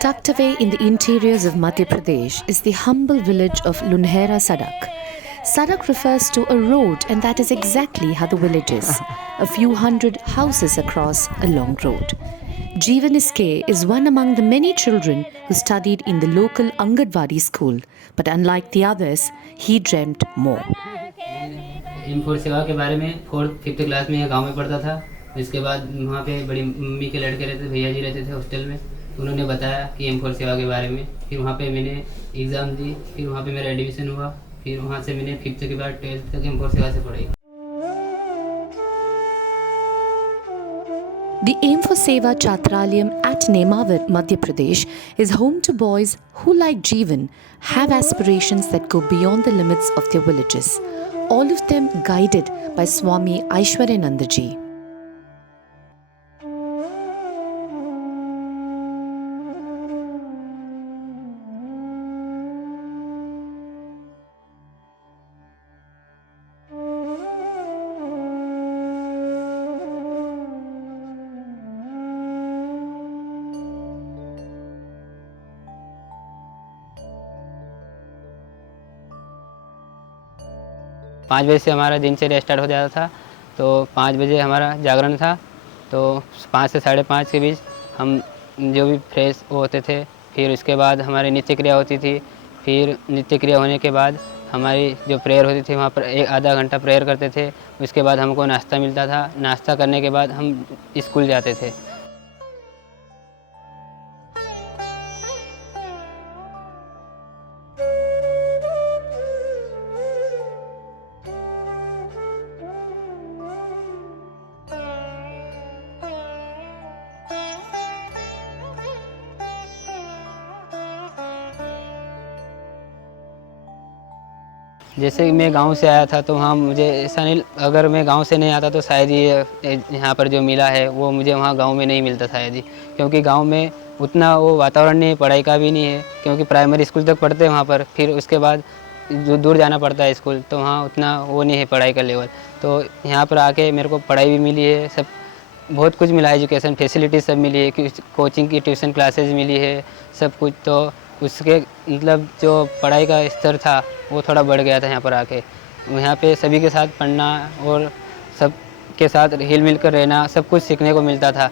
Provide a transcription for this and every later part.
Tucked away in the interiors of Madhya Pradesh is the humble village of Lunhera Sadak. Sadak refers to a road, and that is exactly how the village is. A few hundred houses across a long road. Jeevan Iske is one among the many children who studied in the local Angadwadi school. But unlike the others, he dreamt more. M4 सेवा के बारे में 4th-5th class में गांव में पढ़ता था। इसके बाद वहाँ पे बड़ी मम्मी के लड़के रहते थे, भैया जी रहते थे हॉस्टल में। उन्होंने बताया कि M4 सेवा के बारे में। फिर वहाँ पे मैंने एग्ज़ाम दी, फिर वहाँ पे मेरा एडमिशन हुआ। फिर वहाँ से मैंने 5th के बाद 12th तक M4 सेवा से पढ़ाई। The Aim for Seva Chatralayam at Nemavat, Madhya Pradesh is home to boys who, like Jeevan, have aspirations that go beyond the limits of their villages. All of them guided by Swami Aishwaryananda Ji. पाँच बजे से हमारा दिनचर्या start हो जाता था। तो 5 बजे हमारा जागरण था। तो 5 से 5:30 के बीच हम जो भी फ्रेश होते थे। फिर उसके बाद हमारी नित्य क्रिया होती थी। फिर नित्य क्रिया होने के बाद हमारी जो प्रेयर होती थी वहाँ पर आधा घंटा प्रेयर करते थे। उसके बाद हमको नाश्ता मिलता था। नाश्ता करने के बाद हम स्कूल जाते थे। जैसे मैं गांव से आया था तो वहाँ मुझे ऐसा नहीं, अगर मैं गांव से नहीं आता तो शायद ये यहाँ पर जो मिला है वो मुझे वहाँ गांव में नहीं मिलता शायद ही। क्योंकि गांव में उतना वो वातावरण नहीं है, पढ़ाई का भी नहीं है। क्योंकि प्राइमरी स्कूल तक पढ़ते हैं वहाँ पर, फिर उसके बाद जो दूर जाना पड़ता है स्कूल, तो वहाँ उतना वो नहीं है पढ़ाई का लेवल। तो यहाँ पर आके मेरे को पढ़ाई भी मिली है, सब बहुत कुछ मिला है, एजुकेशन फैसिलिटी सब मिली है, कोचिंग की ट्यूशन क्लासेज मिली है, सब कुछ। तो उसके मतलब जो पढ़ाई का स्तर था वो थोड़ा बढ़ गया था यहाँ पर आके। यहाँ पे सभी के साथ पढ़ना और सब के साथ हिल मिल कर रहना, सब कुछ सीखने को मिलता था।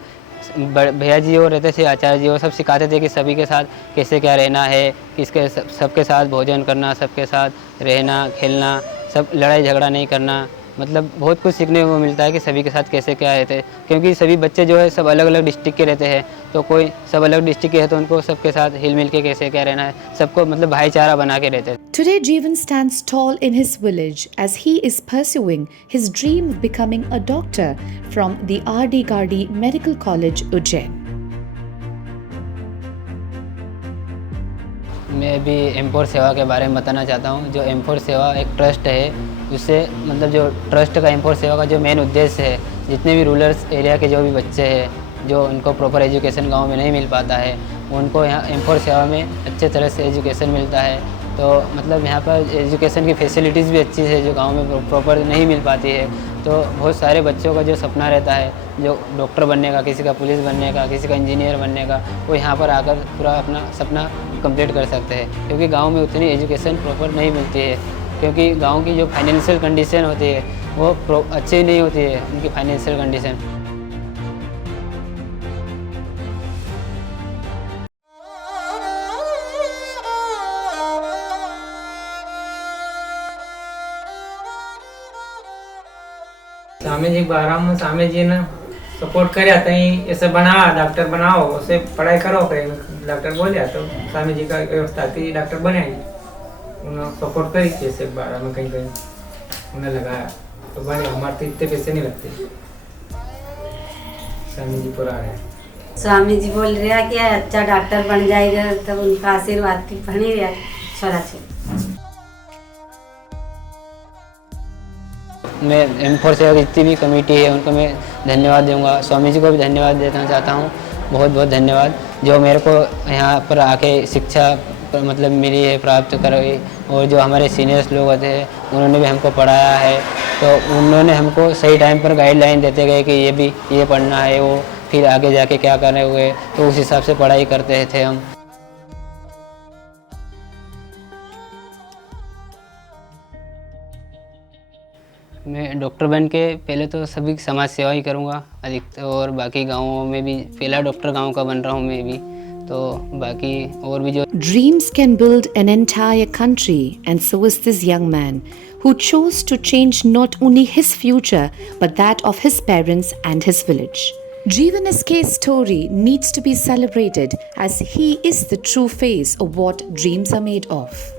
भैया जी और रहते थे, आचार्य जी वो सब सिखाते थे कि सभी के साथ कैसे क्या रहना है, किसके सबके साथ भोजन करना, सबके साथ रहना, खेलना, सब लड़ाई झगड़ा नहीं करना। मतलब बहुत कुछ सीखने को मिलता है कि सभी के साथ कैसे क्या रहते हैं। क्योंकि सभी बच्चे जो है सब अलग अलग डिस्ट्रिक्ट के रहते हैं। तो कोई सब अलग डिस्ट्रिक्ट के है तो उनको सबके साथ हिल मिल के कैसे क्या रहना है, सबको मतलब भाईचारा बना के रहते हैं। Today, Jeevan stands tall in his village as he is pursuing his dream of becoming a doctor from the R.D. Gardi Medical College, Ujjain. मैं भी M4 सेवा के बारे में बताना चाहता हूँ। जो M4 सेवा एक ट्रस्ट है, उससे मतलब जो ट्रस्ट का M4 सेवा का जो मेन उद्देश्य है, जितने भी रूरल एरिया के जो भी बच्चे हैं जो उनको प्रॉपर एजुकेशन गांव में नहीं मिल पाता है, उनको यहाँ M4 सेवा में अच्छे तरह से एजुकेशन मिलता है। तो मतलब यहाँ पर एजुकेशन की फैसिलिटीज़ भी अच्छी है जो गांव में प्रॉपर नहीं मिल पाती है। तो बहुत सारे बच्चों का जो सपना रहता है, जो डॉक्टर बनने का, किसी का पुलिस बनने का, किसी का इंजीनियर बनने का, वो यहाँ पर आकर पूरा अपना सपना कंप्लीट कर सकते हैं। क्योंकि गांव में उतनी एजुकेशन प्रॉपर नहीं मिलती है। क्योंकि गांव की जो फाइनेंशियल कंडीशन होती है वो अच्छी नहीं होती है, उनकी फाइनेंशियल कंडीशन। स्वामी जी बाराम स्वामी जी ने सपोर्ट કર્યા तई ऐसे बना डॉक्टर बनाओ, उसे पढ़ाई करो, कहीं डॉक्टर बोलिया तो स्वामी जी का व्यवस्था थी, डॉक्टर बनाई। उन्होंने सपोर्ट करी थी ऐसे 12 में कहीं कहीं उन्हें लगाया तो बने। हमारे तो इतने पैसे नहीं लगते। स्वामी जी पूरा है। स्वामी जी बोल रहा कि अच्छा डॉक्टर बन जाएगा, तब उनका आशीर्वाद की बनी रहा छोरा से। मैं M4 सेवा की जितनी भी कमेटी है उनको मैं धन्यवाद दूंगा। स्वामी जी को भी धन्यवाद देना चाहता हूँ, बहुत बहुत धन्यवाद, जो मेरे को यहाँ पर आके शिक्षा मतलब मिली है, प्राप्त कराई। और जो हमारे सीनियर्स लोग होते हैं उन्होंने भी हमको पढ़ाया है। तो उन्होंने हमको सही टाइम पर गाइडलाइन देते गए कि ये भी ये पढ़ना है वो। फिर आगे जाके क्या करने हुए तो उस हिसाब से पढ़ाई करते थे हम। मैं डॉक्टर बन के पहले तो सभी समाज सेवा ही करूँगा अधिक, और बाकी गाँवों में भी पहला डॉक्टर गाँव का बन रहा हूँ मैं भी, तो बाकी और भी जो Dreams can build an entire country, and so is this young man who chose to change not only his future but that of his parents and his village. Jeevan SK's story needs to be celebrated as he is the true face of what dreams are made of.